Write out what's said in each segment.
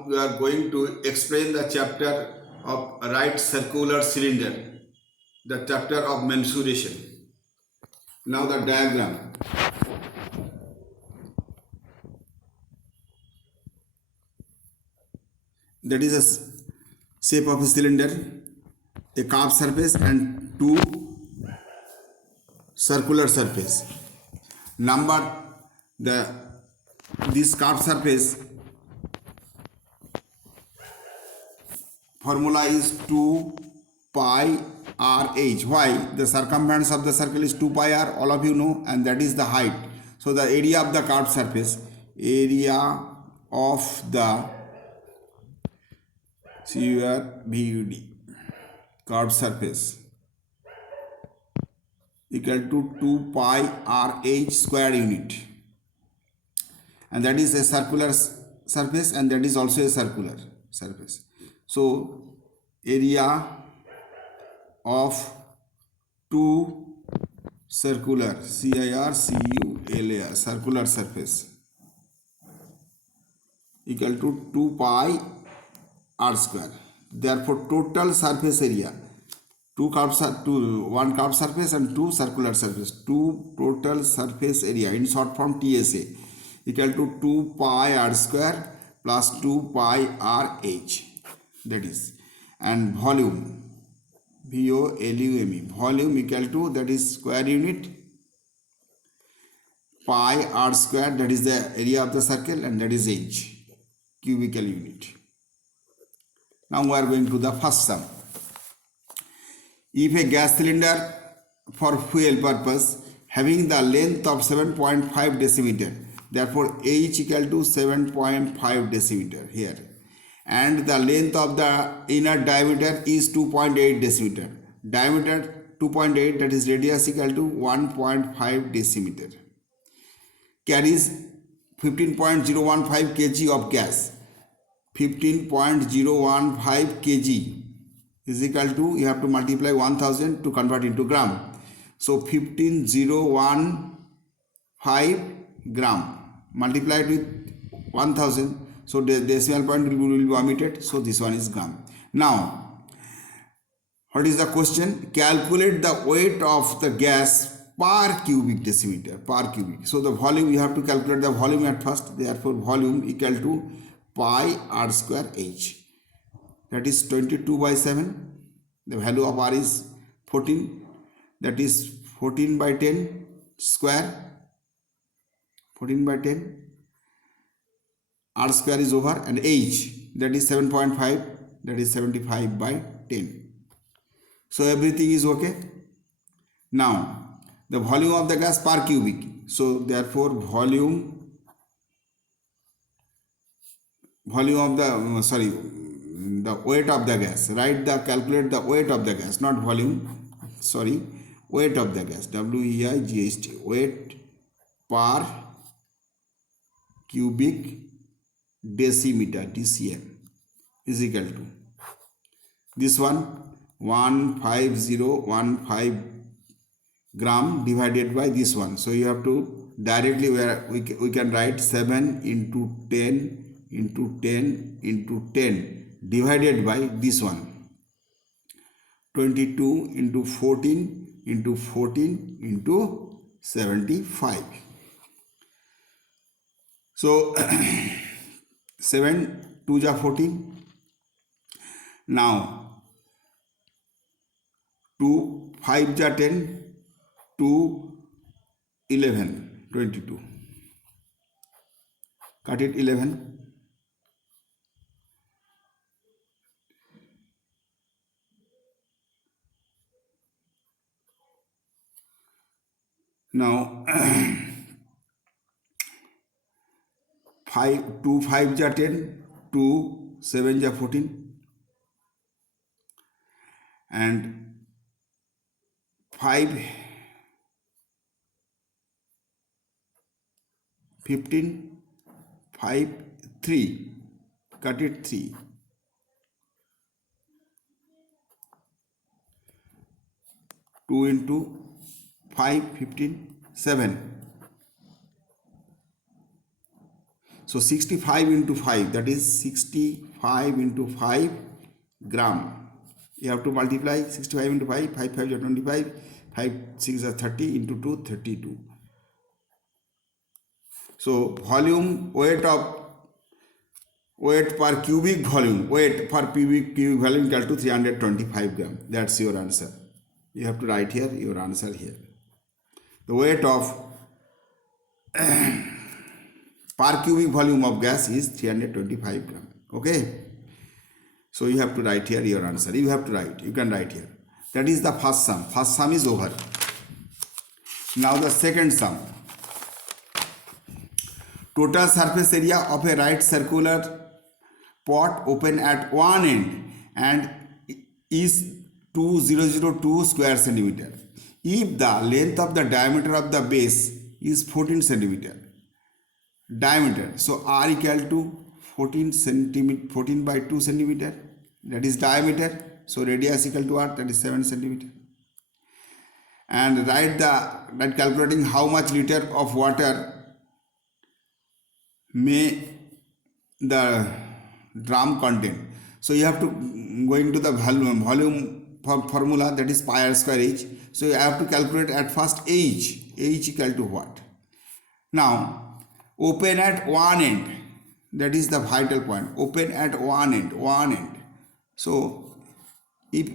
Now we are going to explain the chapter of right circular cylinder, the chapter of mensuration. Now the diagram. That is a shape of a cylinder, a curved surface and two circular surface. Number this curved surface formula is 2 pi rh. Why? The circumference of the circle is 2 pi r, all of you know, and that is the height. So the area of the curved surface, area of the CURVUD curved surface equal to 2 pi rh square unit, and that is a circular surface and that is also a circular surface. So area of two circular circular surface equal to 2 pi r square. Therefore total surface area, one curved surface and two circular surface, total surface area in short form TSA equal to 2 pi r square plus 2 pi rh, that is, and volume VOLUME, volume equal to, that is square unit, pi r square, that is the area of the circle, and that is h, cubical unit. Now we are going to the first sum. If a gas cylinder for fuel purpose having the length of 7.5 decimeter, therefore h equal to 7.5 decimeter here, and the length of the inner diameter is 2.8 decimeter, diameter 2.8, that is radius equal to 1.5 decimeter, carries 15.015 kg of gas. 15.015 kg is equal to, you have to multiply 1000 to convert into gram. So 15015 gram multiplied with 1000. So the decimal point will be omitted. So this one is gram. Now, what is the question? Calculate the weight of the gas per cubic decimeter, per cubic. So the volume, you have to calculate the volume at first. Therefore, volume equal to pi r square h, that is 22 by 7. The value of r is 14, that is 14 by 10 square, 14 by 10, r square is over, and h, that is 7.5, that is 75 by 10. So everything is okay. Now the volume of the gas per cubic, so therefore volume of the the weight of the gas, right? Calculate the weight of the gas, not volume, weight of the gas, WEIGHT, weight per cubic decimeter, DCM, is equal to this one, 15015 gram divided by this one. So you have to directly, we can write 7 into 10 into 10 into 10 divided by this one, 22 into 14 into 14 into 75. So 7 2 ja 14. Now 2 5 ja 10, 2 11, 22. Cut it 11. Now 2 5 ja 10, 2 7 ja 14, and 5 15, 5 3, cut it 3. 2 into 5 15 7. So 65 into 5, that is 65 into 5 gram. You have to multiply 65 into 5, 5 5 is 25, 5 6 is 30 into 2, 32. So volume weight per cubic volume, weight per cubic volume equal to 325 gram. That's your answer. You have to write here your answer here. The weight of per cubic volume of gas is 325 gram. Okay. So you have to write here your answer. You have to write. You can write here. That is the first sum. First sum is over. Now the second sum. Total surface area of a right circular pot open at one end and is 2002 square centimeter. If the length of the diameter of the base is 14 centimeter. Diameter. So R equal to 14 centimeter, 14 by 2 centimeter. That is diameter. So radius equal to R, that is 7 centimeter. And write calculating how much liter of water may the drum contain. So you have to go into the volume formula, that is pi r square h. So you have to calculate at first h equal to what. Now open at one end, that is the vital point. Open at one end. So if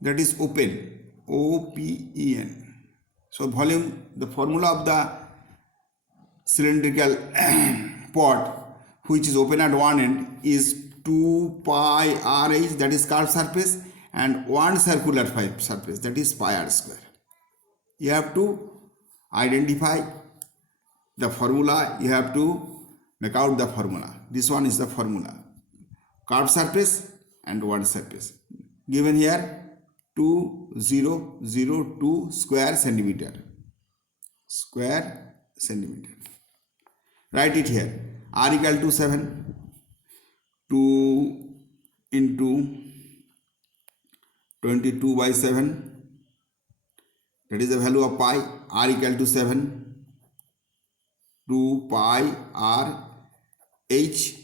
that is open, OPEN. So volume, the formula of the cylindrical pot which is open at one end is 2 pi RH, that is curved surface, and one circular surface, that is pi r square. You have to identify the formula, you have to make out the formula. This one is the formula. Curved surface and one surface. Given here 2002 square centimeter. Write it here. R equal to 7. 2 into 22 by 7. That is the value of pi. R equal to 7. 2 pi R H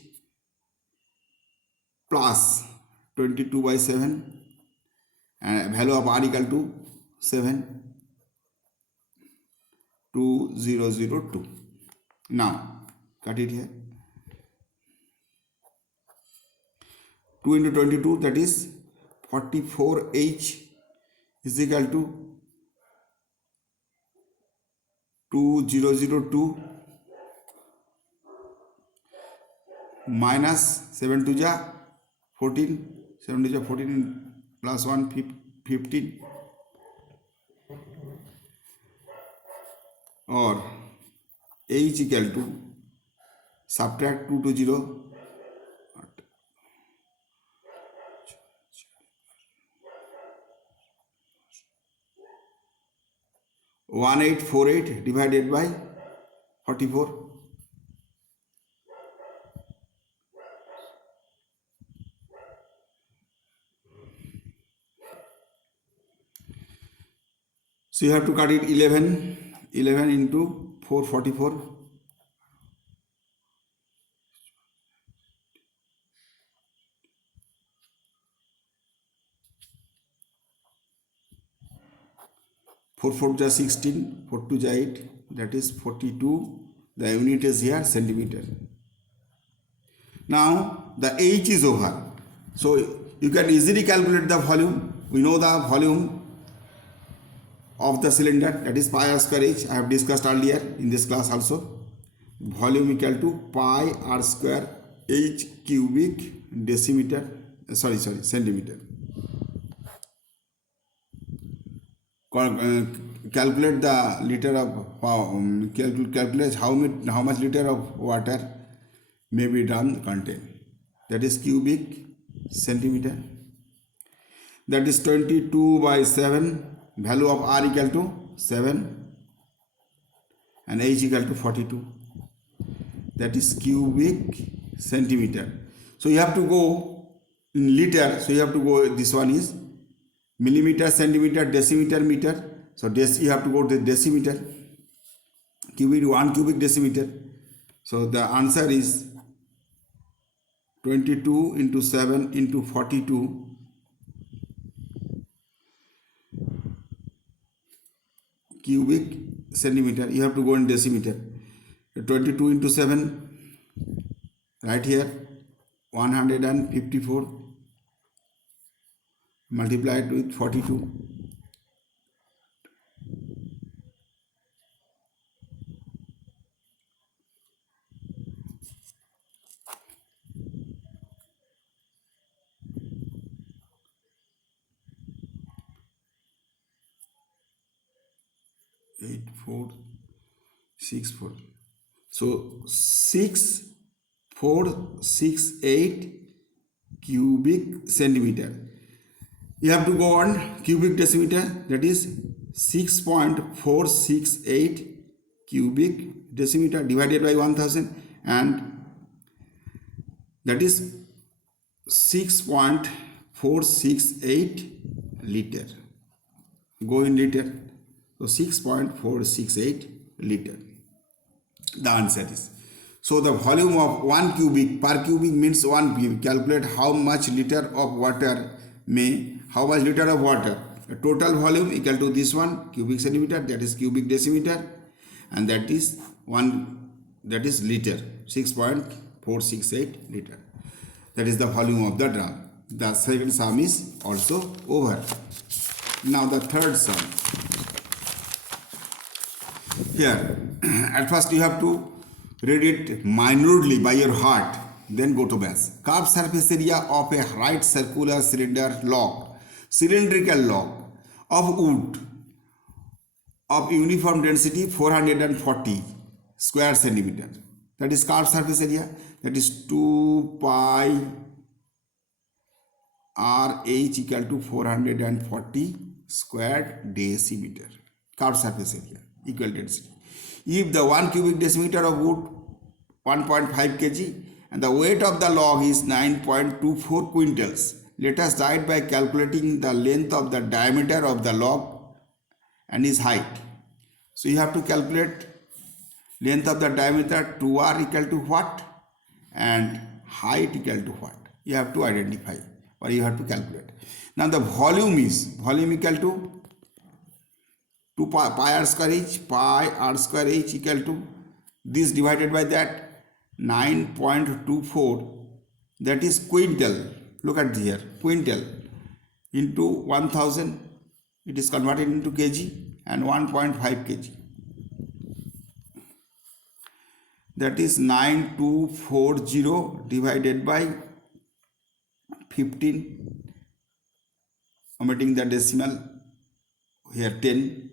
plus 22 by 7. And value of R equal to 7. 2002. Now cut it here. 2 into 22, that is 44H is equal to 2002 minus 7 to ja 14, 7 to ja 14 plus 1 15, or H equal to subtract 2 to 0 1848 divided by 44. So you have to cut it 11 into 444. Four 4 ja 16, 4 2 ja 8, that is 42. The unit is here centimeter. Now the H is over. So you can easily calculate the volume. We know the volume of the cylinder, that is pi r square h. I have discussed earlier in this class also. Volume equal to pi r square h cubic decimeter, centimeter. Calculate the liter of calculate how much liter of water may be drum contain. That is cubic centimeter. That is 22 by 7. Value of R equal to 7 and H equal to 42. That is cubic centimeter. So you have to go in liter. So you have to go, this one is millimeter, centimeter, decimeter, meter. So you have to go to decimeter. cubic 1 cubic decimeter. So the answer is 22 into 7 into 42 cubic centimeter. You have to go in decimeter. 22 into 7 right here 154 multiplied with 42. Eight, 4, 6, 4. So 6468 cubic centimeter. You have to go on cubic decimeter, that is 6.468 cubic decimeter divided by 1000, and that is 6.468 liter. Go in liter. So 6.468 liter. The answer is. So the volume of 1 cubic, per cubic means 1 cubic. Calculate how much liter of water how much liter of water. The total volume equal to this one cubic centimeter, that is cubic decimeter, and that is liter, 6.468 liter. That is the volume of the drum. The second sum is also over. Now the third sum. Here, at first you have to read it minutely by your heart, then go to maths. Curved surface area of a right circular cylindrical log of wood of uniform density 440 square centimeter. That is curved surface area. That is 2 pi RH equal to 440 square decimeter. Curved surface area, equal density. If the 1 cubic decimeter of wood 1.5 kg and the weight of the log is 9.24 quintals, let us write by calculating the length of the diameter of the log and its height. So you have to calculate length of the diameter 2r equal to what and height equal to what. You have to identify or you have to calculate. Now the volume equal to 2 pi r square h equal to this divided by that 9.24, that is quintal. Look at here, quintal into 1000, it is converted into kg, and 1.5 kg, that is 9240 divided by 15, omitting the decimal here 10,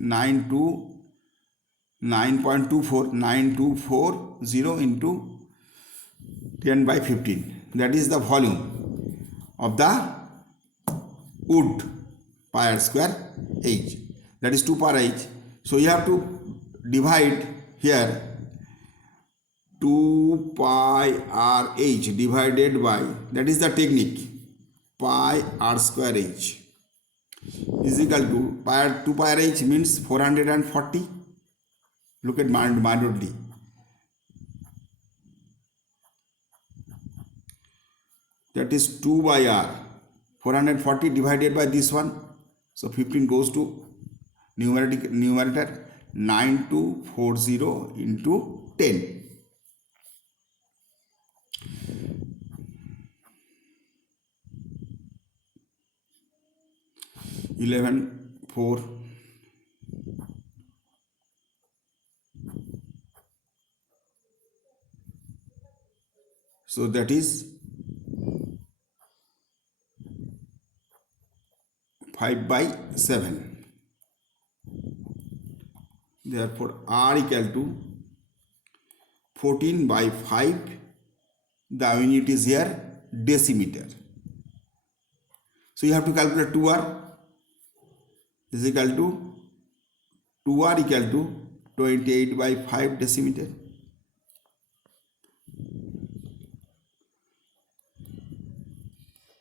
9.24 into 10 by 15. That is the volume of the wood pi r square h. That is 2 per h. So you have to divide here 2 pi r h divided by, that is the technique, pi r square h is equal to 2 pi r h means 440. Look at minutely. That is 2 by r, 440 divided by this one. So 15 goes to numerator, 9240 into 10. 11.4. So that is 5 by 7. Therefore, R equal to 14 by 5. The unit is here decimeter. So you have to calculate 2R is equal to 2R equal to 28 by 5 decimeter.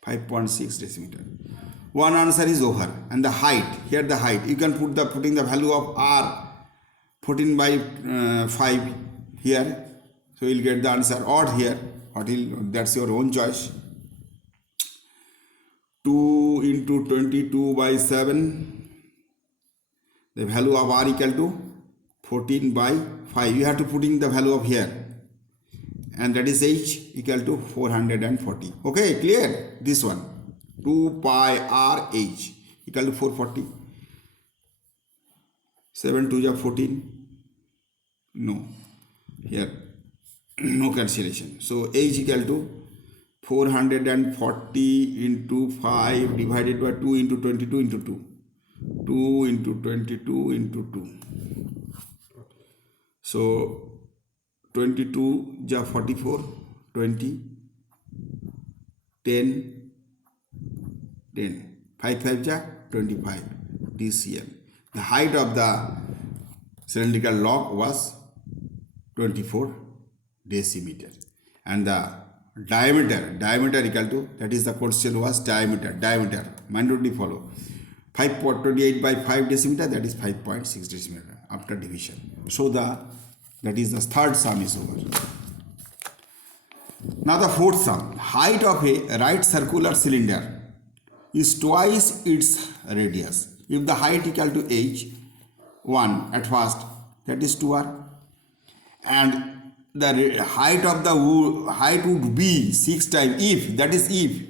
.6 decimeter. One answer is over. And the height, here the height, you can putting the value of R 14 by 5 here. So you'll get the answer odd here. That's your own choice. 2 into 22 by 7. The value of r equal to 14 by 5. You have to put in the value of here. And that is h equal to 440. Okay, clear? This one. 2 pi r h equal to 440. 7 2 is 14. No. Here. No cancellation. So h equal to 440 into 5 divided by 2 into 22 into 2. 2 into 22 into 2. So 22 ja 44, 20, 10, 10. 5 5 ja 25 dcm. The height of the cylindrical log was 24 decimeter. And the diameter equal to, that is the question was diameter, manually follow. 5.28 by 5 decimeter, that is 5.6 decimeter after division. So that is the third sum is over. Now the fourth sum. Height of a right circular cylinder is twice its radius. If the height equal to h1 at first, that is 2r, and the height of the height would be 6 times if, that is if,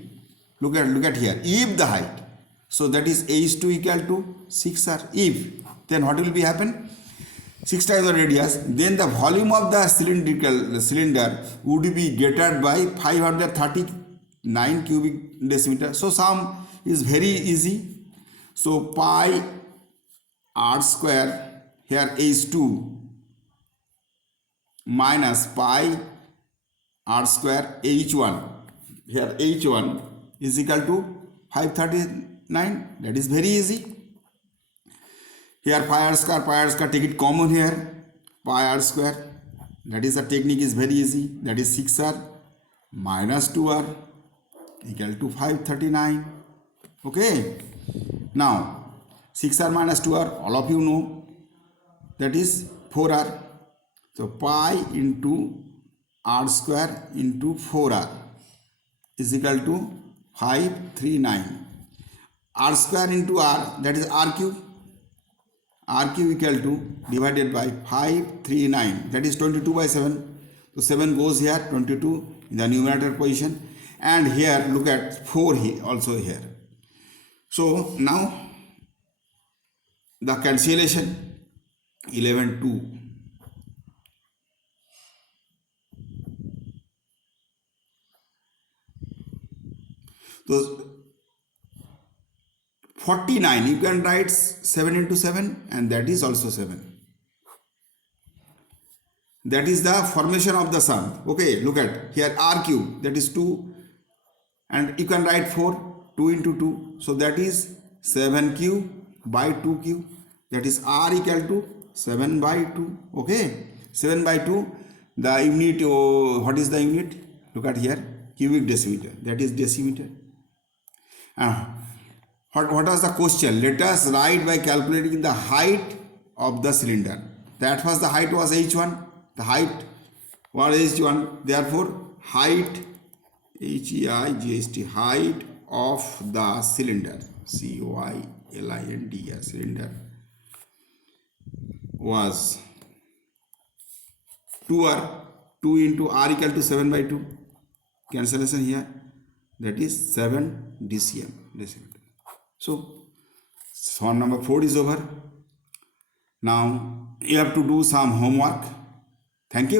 look at here, if the height, so that is h2 equal to 6r. If, then what will be happen? 6 times the radius, then the volume of the cylinder would be greater by 539 cubic decimeter. So sum is very easy. So pi r square, here h2 minus pi r square h1, here h1 is equal to 539. That is very easy. Here pi r square, take it common here. Pi r square, that is the technique is very easy. That is 6r minus 2r equal to 539. Okay. Now 6r minus 2r, all of you know, that is 4r. So pi into r square into 4r is equal to 539. R square into r, that is r cube. R cube equal to divided by 539, that is 22 by 7. So 7 goes here, 22 in the numerator position, and here look at 4 here, also here. So now the cancellation 11 2. So 49, you can write 7 into 7, and that is also 7. That is the formation of the sum. Okay, look at here r cube, that is 2, and you can write 4, 2 into 2. So that is 7 cube by 2 cube, that is r equal to 7 by 2. Okay, 7 by 2. The unit, what is the unit? Look at here, cubic decimeter, that is decimeter. What was the question? Let us write by calculating the height of the cylinder. That was the height was h1. The height was h1. Therefore, height, H-E-I-G-H-T, height of the cylinder, C-O-I-L-I-N-D, cylinder, was 2r. 2 into r equal to 7 by 2. Cancellation here. That is 7 dcm. So, sum number 4 is over. Now, you have to do some homework. Thank you.